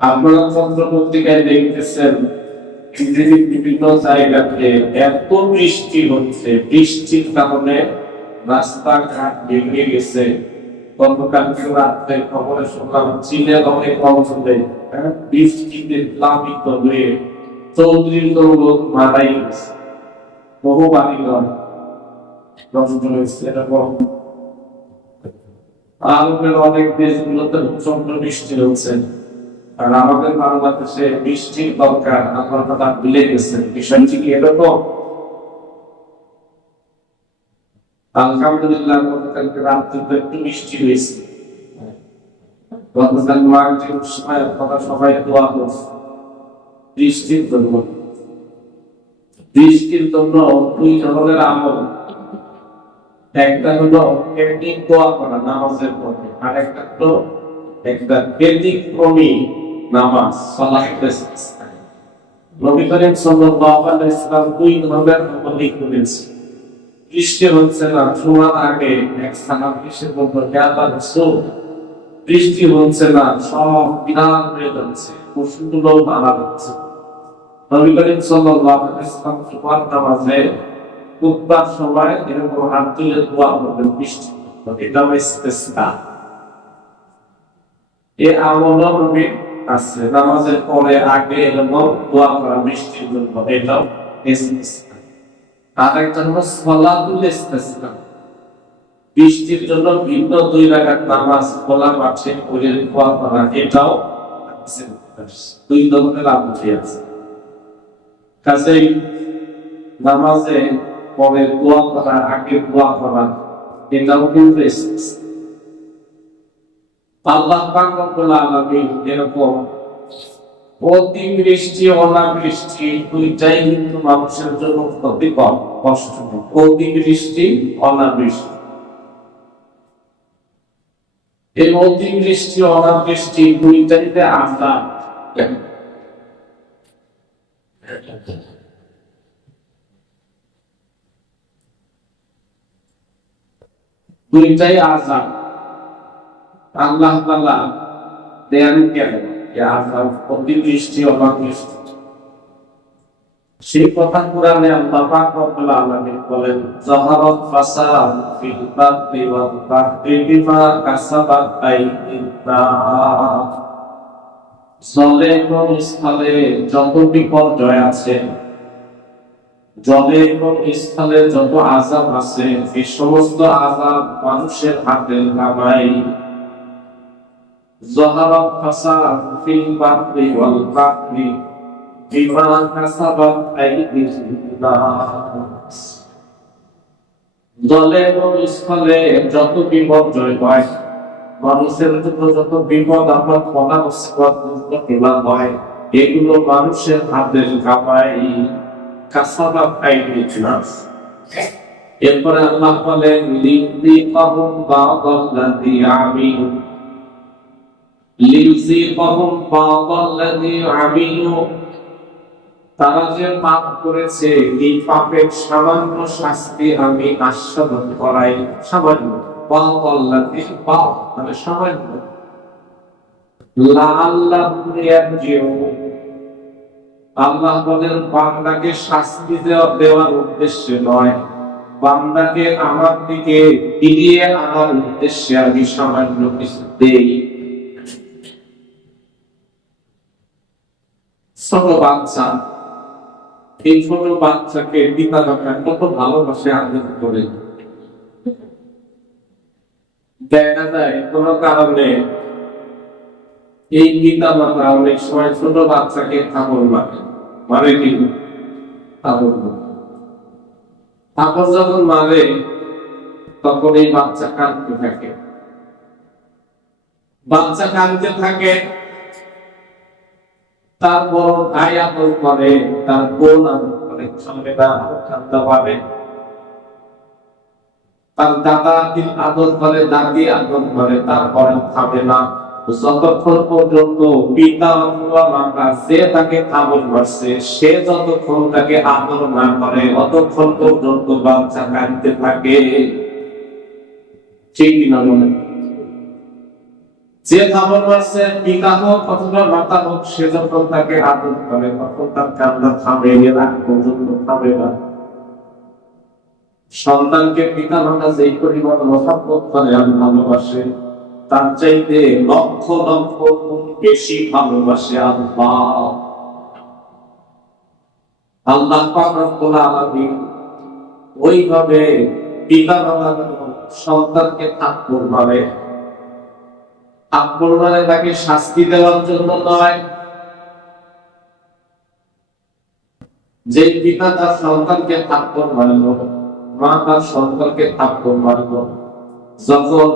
আপনারা পত্র পত্রিকায় দেখতেছেন পৃথিবীর বিভিন্ন জায়গাতে এত বৃষ্টি হচ্ছে, বৃষ্টির কারণে রাস্তাঘাট ভেঙে গেছে। গতকালকে রাত্রে খবরে শুনলাম চীনের অনেক অঞ্চলে বৃষ্টিতে প্লাবিত হয়ে 34 জন লোক মারাই গেছে, বহু বাড়িঘর নষ্ট হয়েছে। এরকম আরবের অনেক দেশগুলোতে প্রচন্ড বৃষ্টি হচ্ছে, আর আমাদের বাংলাদেশে বৃষ্টির দরকার আল্লাহ তাআলা ভুলে গেছেন। বিষয়টি কি এরকম? আলহামদুলিল্লাহ গতকালকে রাত্রে তো একটু বৃষ্টি হয়েছে। গতকাল মাগরিব সময় আপনারা সবাই দোয়া করছে বৃষ্টির জন্য। বৃষ্টির জন্য দুই ধরনের আমল, একটা হলো এমনি দোয়া করা নামাজের পরে, আর একটা হলো একটা ব্যতিক্রমী নামাজ সালাতুল ইস্তিসকা। নবী করিম সাল্লাল্লাহু আলাইহি ওয়াসাল্লাম দুই ধরনের আমল লিখেছেন। বৃষ্টি হচ্ছে না, শোনার আগে এক সাহাবী এসে বলল, হে আল্লাহর রাসূল, বৃষ্টি হচ্ছে না, সব বিরান হয়ে যাচ্ছে, পশুগুলো মারা যাচ্ছে। নবী করিম সাল্লাল্লাহু আলাইহি ওয়াসাল্লাম সুবহান নামাজে খুতবার সময় এরকম হাত তুলে দোয়া করবেন বৃষ্টি, এটা ইস্তিসকা। এই আমল নবী আছে নামাজের পরে আগে এরকম দোয়া করা বৃষ্টির জন্য, এটাও ইস্তিসকা। আর একটা হলো সালাতুল ইস্তিসকা, বৃষ্টির জন্য ভিন্ন 2 রাকাত নামাজ খোলা মাঠে পড়ে দোয়া করা, এটাও দুই ধরনের আমল আছে। কাজেই নামাজে পরে দোয়া করা, আগে দোয়া করা, এটাও কিন্তু ইস্তিসকা। আল্লাহ পাক রব্বুল আলামিন এরকম অতিবৃষ্টি অনাবৃষ্টি দুইটাই কিন্তু মানুষের জন্য ক্ষতিকর, কষ্টকর। অতিবৃষ্টি অনাবৃষ্টি, এই অতিবৃষ্টি অনাবৃষ্টি দুইটাইতে আযাব, দুইটাই আযাব। আল্লাহ তাআলা দেন কেন অতিবৃষ্টি অনাবৃষ্টি? সেই কথা কোরআনে আল্লাহ পাক রব্বুল আলামিন বলেন, যাহারাত ফাসাদ ফিল বাররি ওয়াল বাহরি বিমা কাসাবাত আইদিন নাস। জলে এবং স্থলে যত বিপর্যয় আছে, জলে এবং স্থলে যত আযাব আছে, এই সমস্ত আযাব মানুষের হাতের কামাই। যাহারাত ফাসাদ ফিল বাররি ওয়াল বাহরি বিমা কাসাবাত আইদিন নাস। জলে এবং স্থলে যত বিপর্যয় হয়, মানুষের জন্য যত বিপদ আপদ ঘটনা হয়, এগুলো মানুষের হাতের কামাই। কাসাবাত আইদিন নাস। এরপরে আল্লাহ বলেন, লিযিকাহুম বা'দাল্লাযী আমিলু, লিযিকাহুম বা'দাল্লাযী আমিলু, তারা যে পাপ করেছে এই পাপের সামান্য শাস্তি আমি আস্বাদন করাই। সামান্য, বা'দাল্লাযী পাপ মানে সামান্য। লাআল্লাহুম ইয়ারজিউন, আল্লাহ বলেন বান্দাকে শাস্তি দেওয়ার উদ্দেশ্যে নয়, বান্দাকে আমার দিকে ফিরিয়ে আনার উদ্দেশ্যে আমি সামান্য কিছু দেই। ছোট বাচ্চা, এই ছোট বাচ্চাকে পিতা মাতা কত ভালোবাসে, আদর করে। দেখা যায় কোন কারণে এই পিতা মাতা অনেক সময় ছোট বাচ্চাকে থাপড় মারে। মানে কি? থাপড় যখন মারে তখন এই বাচ্চা কাঁদতে থাকে। বাচ্চা কাঁদতে থাকে, তার বড় ভাই আদর করে, তার বোন আদর করে, সঙ্গে কাঁদতে পারে। তার দাদা আদর করে, দাদি আদর করে, তারপরে খাবে না। যতক্ষণ পর্যন্ত পিতা অথবা মাতা যে তাকে থাপড় মারছে, সে যতক্ষণ তাকে আদর না করে, অতক্ষণ পর্যন্ত বাচ্চা কাঁদতে থাকে। ঠিক না? মনে যে খবর পাচ্ছে পিতা হোক অথবা মাতা হোক, সে যখন তাকে আদর করে তখন তার কান্না থামে, এর আগ পর্যন্ত থামে না। সন্তানকে পিতা মাতা যেই পরিমাণ মহব্বত করে আর ভালোবাসে, তার চাইতে লক্ষ লক্ষ গুণ বেশি ভালোবাসে আল্লাহ। আল্লাহ পাক রব্বুল আলামিন ওইভাবে পিতা মাতা সন্তানকে থাপ্পড় মারে। থাপ্পড় মারে তাকে শাস্তি দেওয়ার জন্য নয়। যে পিতা তার সন্তানকে থাপ্পড় মারলো, মা তার সন্তানকে থাপ্পড় মারলো, যখন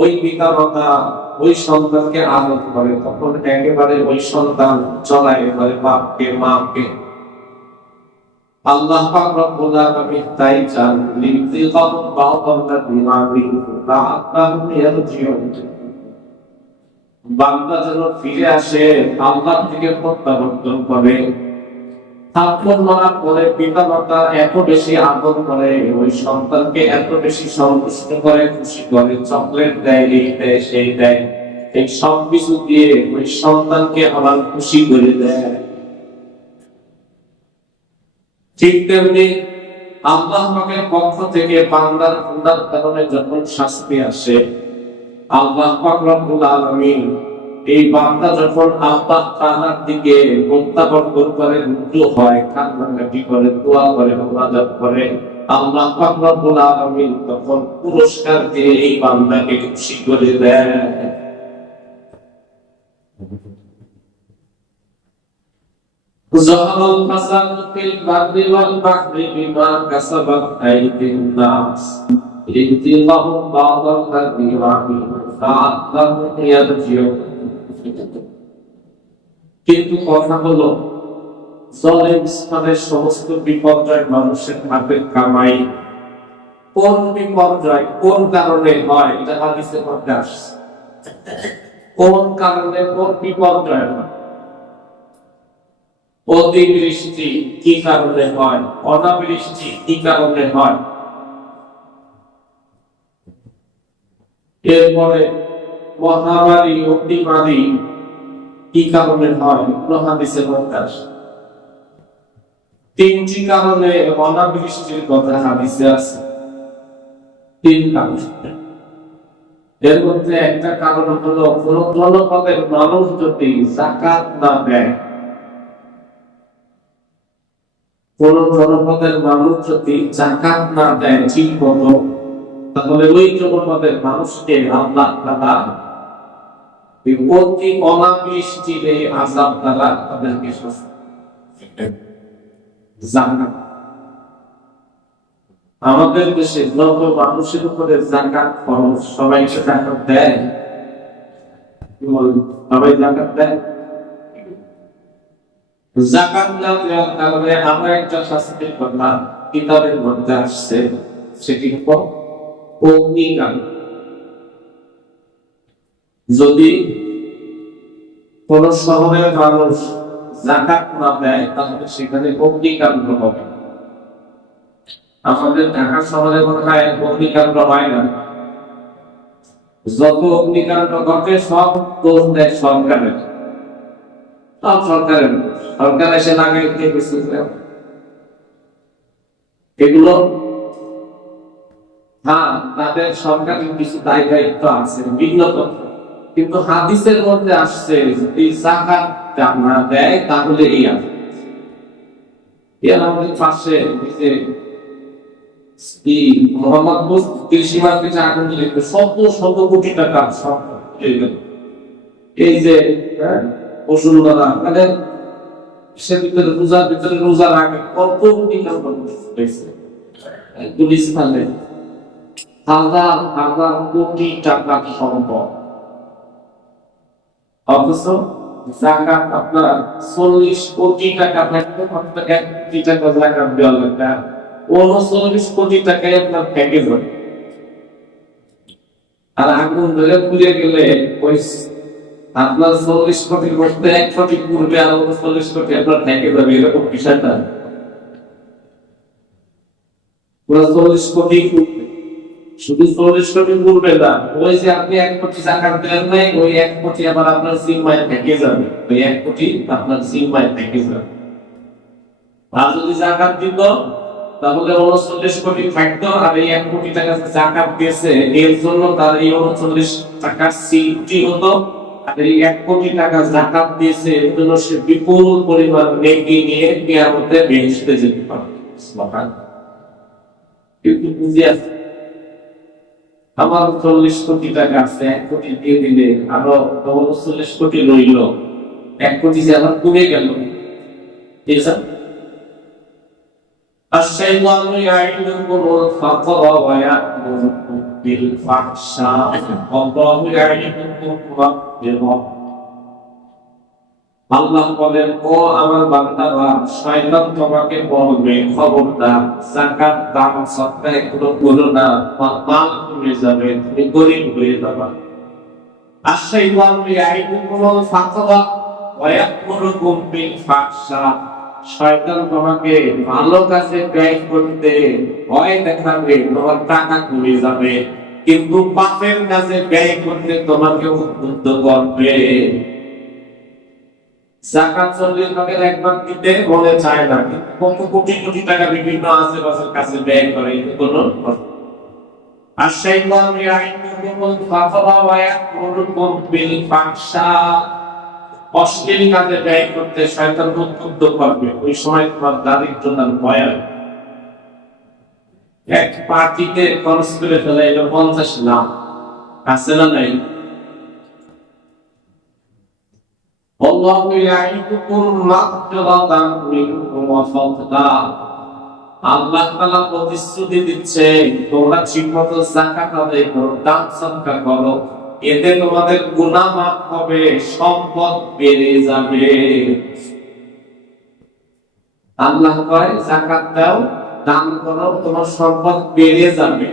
ওই পিতা মাতা ওই সন্তানকে আদর করে, তখন একেবারে ওই সন্তান চলায় এবারে বাপকে মাকে। আল্লাহ পাক রব্বুল আলামিন তাই চান লিযিকাম বা'দাল্লাযিনা আমিনু লা'আল্লাহুম ইয়ারজিউন। বান্দা যেন ফিরে আসে, আল্লাহর দিকে প্রত্যাবর্তন করে। থাপ্পড় মারার পরে পিতা মাতা এত বেশি আদর করে, ওই সন্তানকে এত বেশি সন্তুষ্ট করে, খুশি করে, চকলেট দেয়, এই দেয়, সেই দেয়, এই সব কিছু দিয়ে ওই সন্তানকে আবার খুশি করে দেয়। ঠিক তেমনি আল্লাহ পাকের পক্ষ থেকে বান্দার গুনার কারণে যখন শাস্তি আসে, আল্লাহ পাক রব্বুল আলামিন এই বান্দা যখন আল্লাহ তাআলার দিকে প্রত্যাবর্তন করে, রুজু হয়, কান্নাকাটি করে, দোয়া করে, মুনাজাত করে, আল্লাহ পাক রব্বুল আলামিন তখন পুরস্কার দিয়ে এই বান্দাকে খুশি করে দেয়। ظهر الفساد في البر والبحر بما كسبت أيدي الناس ليذيقهم بعض الذي عملوا لعلهم يرجعون। কিন্তু কথা হলো, জালিম স্থানের সমস্ত বিপর্যয় মানুষের হাতের কামাই। কোন বিপর্যয় কোন কারণে হয়, এটা হাদিসের মধ্যে আসছে। কোন কারণে কোন বিপর্যয় হয়? অতিবৃষ্টি কি কারণে হয়? অনাবৃষ্টি কি কারণে হয়? এরপরে মহামারী, অতিমারী কি কারণে হয়? হাদিসের মধ্যে আসে। তিনটি কারণে অনাবৃষ্টির কথা হাদিসে আছে। তিন কারণ। এর মধ্যে একটা কারণ হলো, কোন জনপদের মানুষ যদি যাকাত না দেয়, কোন জনপদের মানুষ যদি যাকাত না দেয় ঠিক মতো, তাহলে ওই জনপদের মানুষকে আল্লাহ তাআলা অতি অনাবৃষ্টির এই আযাব দ্বারা তাদেরকে শাস্তি দেন। যাকাত আমাদের দেশে যত মানুষের উপরে যাকাত খরচ, সবাই যাকাত দেয়? সবাই যাকাত দেয়? যাকাত না দেওয়ার কারণে আমরা একটা শাস্তির কথা কিতাবের মধ্যে আসছে, সেটি হলো অগ্নিকাণ্ড। যদি কোন শহরের মানুষ যাকাত না দেয়, তাহলে সেখানে অগ্নিকাণ্ড হবে। আমাদের ঢাকা শহরে মনে হয় অগ্নিকাণ্ড হয় না। যত অগ্নিকাণ্ড ঘটে সব দোষ দেয় সরকারের। সব সরকারের, সরকার এসে লাগাই দিয়ে কিছু এগুলো। হ্যাঁ, তাদের সরকারের কিছু দায় দায়িত্ব আছে ভিন্ন তথ্য, কিন্তু হাদিসের মধ্যে আসছে যদি যাকাত না দেয় তাহলে এই আছে। আমাদের পাশে মোহাম্মদপুর কৃষি মার্কেটে আগুন লেগে শত শত কোটি টাকা সব এই যে বসুন্ধরা, মানে সে ভিতরে রোজার ভিতরে রোজার আগে কত কোটি টাকা পুলিশ থানে হাজার হাজার কোটি টাকার সম্পদ, অথচ যাকাত আপনার 40 কোটি টাকা থাকলে মাত্র 1 কোটি টাকা যাকাত দেওয়া লাগে। 39 কোটি টাকায় আপনার প্যাকেজ হয়। আর আগুন ধরে পুড়ে গেলে ওই আপনার 40 কোটির মধ্যে 1 কোটি পুড়বে, আর 40 কোটি আপনার প্যাকেজ হবে। এরকম বিষয়টা 40 কোটি শুধু 40 কোটি বলবে না, ওই যে আপনি 1 কোটি জাকাত দেন নাই, ওই 1 কোটি আবার আপনার জিম্মায় থেকে যাবে, ওই 1 কোটি আপনার জিম্মায় থেকে যাবে। আর যদি জাকাত দিত তাহলে 39 কোটি থাকতো, আর এই 1 কোটি টাকা জাকাত দিয়েছে এর জন্য তার এই 39 টাকার সিটি হতো, আর এই 1 কোটি টাকা জাকাত দিয়েছে এর জন্য সে বিপুল পরিমাণ নেকি নিয়ে কিয়ামতে বেহেশতে যেতে পারবে। সুবহানাল্লাহ। কিন্তু বুঝি আছে, আমার 40 কোটি টাকা আছে, 1 কোটি দিয়ে দিলে আরো 39 কোটি রইল, 1 কোটি যে আমার কমে গেল। ঠিক আছে, الشيطان يعدكم الفقر ويأمركم بالفحشاء والله يعدكم مغفرة। আল্লাহ বলেন, ও আমার বান্দারা, শয়তান তোমাকে বলবে খবরদার যাকাত দান সদকা এগুলো করো না, মাল কমে যাবে, তুমি গরিব হয়ে যাবে। আশ-শাইতান ইয়াইদুকুমুল ফাকরা ওয়া ইয়া'মুরুকুম বিল ফাহশা। শয়তান তোমাকে ভালো কাজে ব্যয় করতে ভয় দেখাবে, তোমার টাকা কমে যাবে, কিন্তু পাপের কাজে ব্যয় করতে তোমাকে উদ্বুদ্ধ করবে। জাকাত 40 ভাগের 1 ভাগ দিতে মনে চায় না, কিন্তু কত কোটি কোটি টাকা বিভিন্ন আশেপাশের কাছে ব্যয় করে, এটা কোনো আশ-শাইতান ইয়াইদুকুমুল ফাকরা ওয়া ইয়া'মুরুকুম বিল ফাহশা। অশ্লীল কাজে ব্যয় করতে শয়তান উদ্বুদ্ধ করবে, ওই সময় তোমার দারিদ্রতার ভয় হবে। এক পার্টিতে খরচ করে ফেলে এটা 50 লাখ, আছে না নাই? আল্লাহু ইয়াইদুকুম মাগফিরাতান মিনহু ওয়া ফাদলা। আল্লাহ তাআলা প্রতিশ্রুতি দিচ্ছে, তোমরা ঠিকমতো যাকাত আদায় করো, দান সদকা করো, এতে তোমাদের গুনাহ মাফ হবে, সম্পদ বেড়ে যাবে। আল্লাহ কয় যাকাত দাও, দান করো, তোমার সম্পদ বেড়ে যাবে।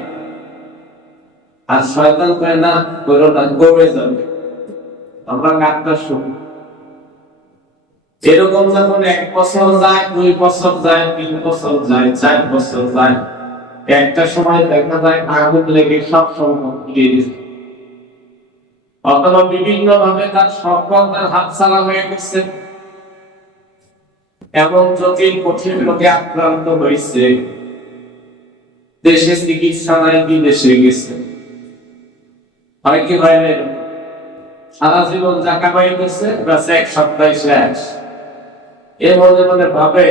আর শয়তান কয় না, করো না, কমে যাবে। আমরা কাটটা শুনি এরকম, যখন 1 বছর যায়, 2 বছর যায়, 3 বছর যায়, 4 বছর যায়, একটা সময় দেখা যায় আগুন লেগে সব সম্পদ পুড়িয়ে দিচ্ছে, অথবা বিভিন্ন ভাবে তার সম্পদ তার হাতছাড়া হয়ে গেছে, এমন জটিল কঠিন রোগে আক্রান্ত হয়েছে, দেশে চিকিৎসা নাই, বিদেশে গেছে। হয় কি হয় না, সারা জীবন যা কামাই করছে ব্যাস 1 সপ্তাহে শেষ। এর মধ্যে মনে ভাবে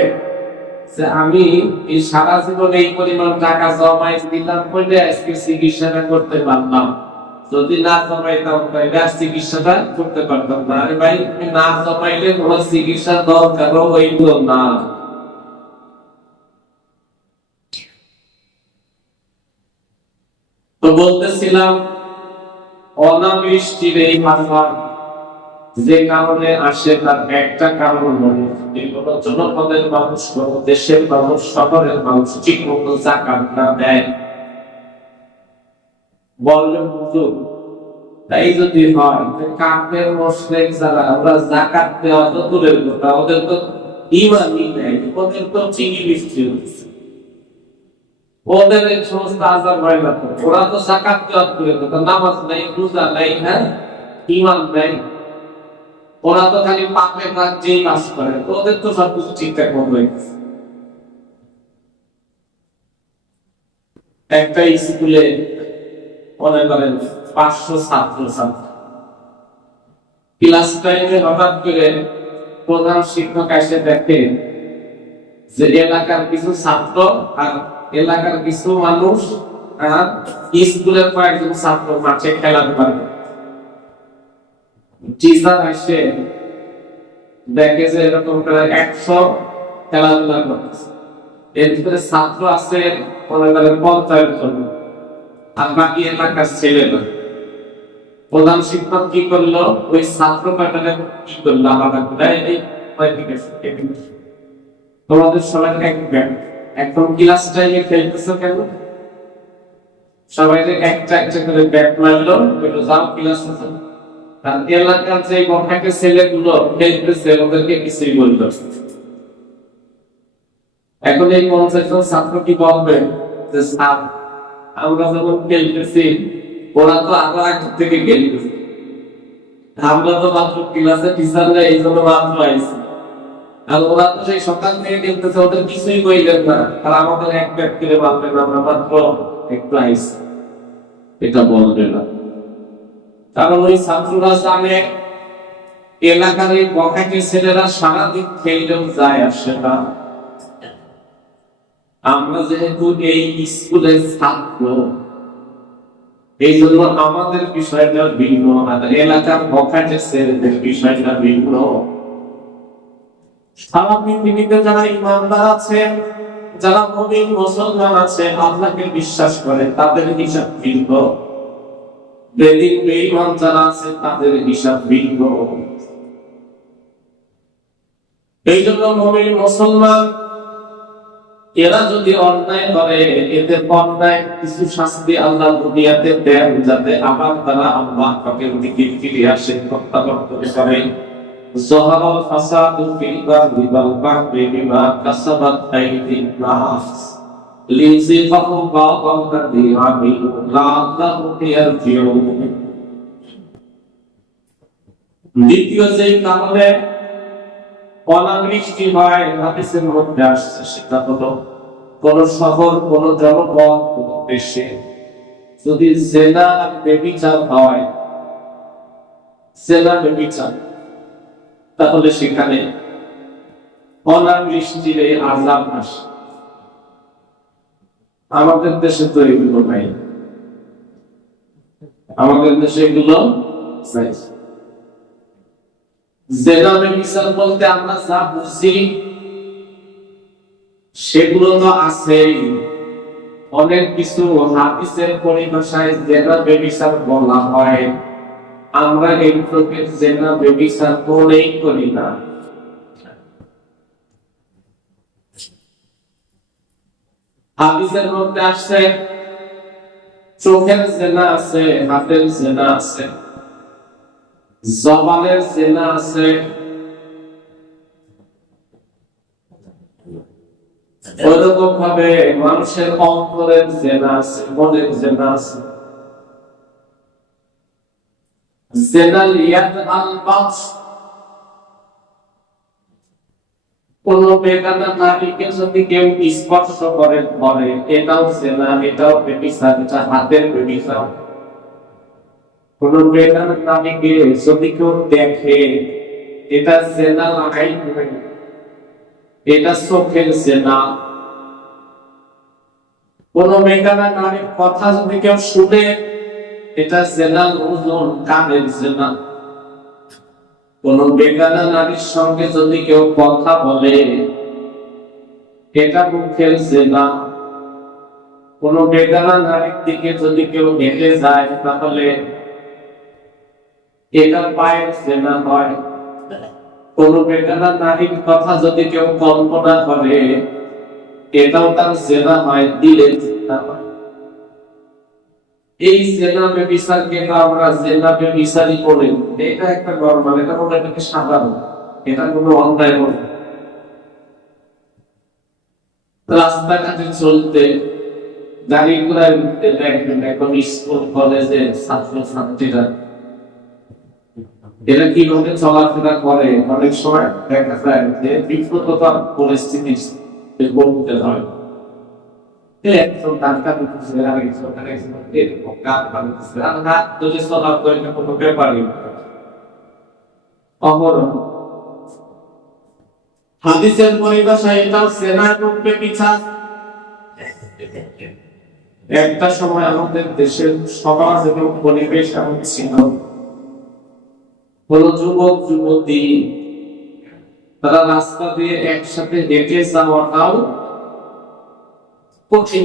যে আমি এই সারা জীবন এই পরিমাণ টাকা জমাই দিলাম বলে আজকে চিকিৎসাটা করতে পারলাম, যদি না জমাইতাম তাহলে আর চিকিৎসাটা করতে পারতাম না। আরে ভাই, তুমি না জমাইলে তোমার চিকিৎসা দরকারও হইল না। তো বলতেছিলাম, অনাবৃষ্টির এই হাজার যে কারণে আসে তার একটা কারণ হলো এগুলো জনপদের মানুষ, দেশের মানুষ, শহরের মানুষ ঠিক মতো যাকাত না দেয়। বললেন হুজুর, তাই যদি হয় কাফের মুশরিক যারা, ওরা যাকাত দেওয়া তো দূরের কথা, ওদের তো ঈমানই নেই, ওদের তো চিনি মিষ্টি হচ্ছে, ওদের এই সমস্ত আযাব হয় না, ওরা তো যাকাত দেওয়া দূরের কথা, নামাজ নাই, রোজা নাই, হ্যাঁ, ঈমান নাই, ওরা তো খালি পাপের রাজ্যেই বাস করে, ওদের তো সবকিছু ঠিকঠাক মতো হয়ে গেছে। একটা স্কুলে মনে করেন 500 ছাত্র ছাত্রী, ক্লাস টাইমে হঠাৎ করে প্রধান শিক্ষক এসে দেখে যে এলাকার কিছু ছাত্র আর এলাকার কিছু মানুষ আর স্কুলের কয়েকজন ছাত্র মাঠে খেলাধুলা করে। টিচার এসে দেখে যে এরকম প্রায় 100 খেলাধুলা করতেছে, এর ভিতরে ছাত্র আছে মনে করেন 50 জন, আর বাকি এলাকার ছেলেরা। প্রধান শিক্ষক কি করলো, ওই ছাত্র প্যাটার্নে কি করলো, আলাদা করে তোমাদের সবাই এক ব্যাট, একদম ক্লাস টাইমে খেলতেছে কেন, সবাই একটা একটা করে ব্যাট মারলো, যাও ক্লাসে যাও। আর এলাকার যে বখাটে ছেলেগুলো খেলতেছে ওদেরকে কিছুই বললো। এখন এই 50 জন ছাত্র কি বলবে যে স্যার আমরা যখন খেলতেছি ওরা তো আরো আগে থেকে খেলতেছে, আমরা তো মাত্র ক্লাসে টিচাররা এই জন্য মাত্র আইছি, আর ওরা তো সেই সকাল থেকে খেলতেছে, ওদের কিছুই কইলেন না, আর আমাদের এক ব্যাগ করে বললেন আমরা মাত্র একটু আইছি, এটা বলবে না। কারণ ওই ছাত্ররা জানে এলাকার এই বখাটে ছেলেরা সারাদিন খেললেও যায় আসে না। আমরা যেহেতু এই স্কুলের ছাত্র, এই জন্য আমাদের বিষয়টা ভিন্ন, আর এলাকার বখাটে ছেলেদের বিষয়টা ভিন্ন। সারা পৃথিবীতে যারা ইমানদার আছে, যারা মুমিন মুসলমান আছে, আল্লাহকে বিশ্বাস করে, তাদের হিসাব ভিন্ন। বেদিন বেঈমান যারা আছে তাদের হিসাব ভিন্ন। এই জন্য মুমিন মুসলমান এরা যদি অন্যায় করে, এদের অন্যায় কিছু শাস্তি আল্লাহ দুনিয়াতে দেন, যাতে আবার তারা আল্লাহ পাকের দিকে ফিরে আসে, প্রত্যাবর্তন করে। যাহারাল ফাসাদু ফিল বাররি ওয়াল বাহরি বিমা কাসাবাত আইদিন নাস লিযিকাহু বা'দাল্লাযী আমিলু লা'আল্লাহুম ইয়ারজিউন। দ্বিতীয় যে কারণে অনাবৃষ্টি হয় হাদিসের মধ্যে আসছে, সেটা হলো কোন শহর, কোন জনপদ, কোন দেশে যদি জেনা ব্যভিচার হয়, জেনা ব্যভিচার, তাহলে সেখানে অনাবৃষ্টির এই আযাব আসে। আমাদের দেশে তো এগুলো নাই, আমাদের দেশে এগুলো নাই। জেনা ব্যভিচার বলতে আমরা যা বুঝি সেগুলো তো আছেই, অনেক কিছু হাদিসের পরিভাষায় জেনা ব্যভিচার বলা হয়, আমরা এগুলোকে জেনা ব্যভিচার বলেই করি না। হাদিসের মধ্যে আসছে চোখের জেনা আছে, হাতের জেনা আছে, জবানের জেনা আছে, ওইরকম ভাবে মানুষের অন্তরের জেনা আছে, মনের জেনা আছে। জেনাল ইয়াদ আল বাতশ, কোন বেগানা নারীকে যদি কেউ স্পর্শ করে ধরে, এটাও জেনা, এটাও ব্যভিচার, এটা হাতের ব্যভিচার। কোন বেগানা নারীকে যদি কেউ দেখে, এটা জেনাল আইন, এটা চোখের জেনা। কোন বেগানা নারীর কথা যদি কেউ শুনে, এটা জেনাল উযুন, কানের জেনা। কোন বেগানা নারীর সঙ্গে যদি কেউ কথা বলে, এটা মুখের জেনা। কোন বেগানা নারীর দিকে যদি কেউ হেঁটে যায়, তাহলে এটা পায়ের জেনা হয়। কোন বেগানা নারীর কথা যদি কেউ কল্পনা করে, এটাও তার জেনা হয়, দিলের জেনা হয়। এই জেনা ব্যভিচারকে আমরা জেনা ব্যভিচারই বলি, এটা একটা নরমাল, এটা হলো একটা সাধারণ, এটা কোনো অন্যায় নয়। রাস্তাঘাটে চলতে, গাড়ি ঘোড়ায় উঠতে দেখবেন এখন স্কুল কলেজে ছাত্র ছাত্রীরা এরা কিভাবে চলাফেরা করে, অনেক সময় দেখা যায় যে বিব্রতকর পরিস্থিতি বলতে হয়। একজন ধাক্কা দিতেছে, আরেকজন এরকম কাজ বানাতেছে, আর হাত ধরে চলাফেরা এটা কোনো ব্যাপারই না। অপরণ হাদিসের পরিভাষায় এটাও জেনা এবং ব্যভিচার। একটা সময় আমাদের দেশের সমাজ এবং পরিবেশ এমন ছিল, কোন যুবক যুবতী তারা রাস্তা দিয়ে একসাথে হেঁটে যাওয়াটাও কঠিন,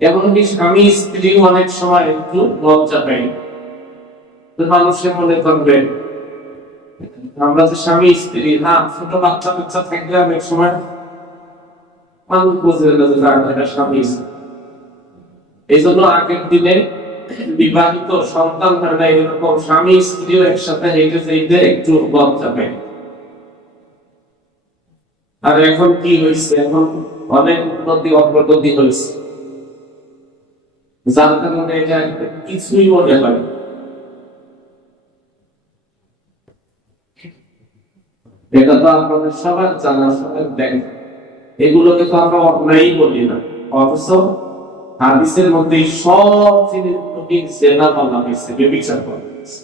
এমনকি স্বামী স্ত্রী অনেক সময় একটু লজ্জা পাই। মানুষের মনে করবে আমরা যে স্বামী স্ত্রী, না ছোট বাচ্চা বাচ্চা থাকলে অনেক সময় মানুষ বুঝে গেছে স্বামী স্ত্রী। এই জন্য আগের দিনে বিবাহিত সন্তান হয় না, এরকম স্বামী স্ত্রীও একসাথে হেঁটে যেতে একটু লজ্জা পায়। আর এখন কি হয়েছে, এখন অনেক উন্নতি অগ্রগতি হয়েছে, যার কারণে এটা কিছুই মনে হয়। এটা তো আপনাদের সবার জানা, সবার দেখা, এগুলোকে তো আমরা অন্যায়ই বলি না, অথচ হাদিসের মধ্যে সব জিনিস জেনা বলা হয়েছে, বেবিচার করা হয়েছে।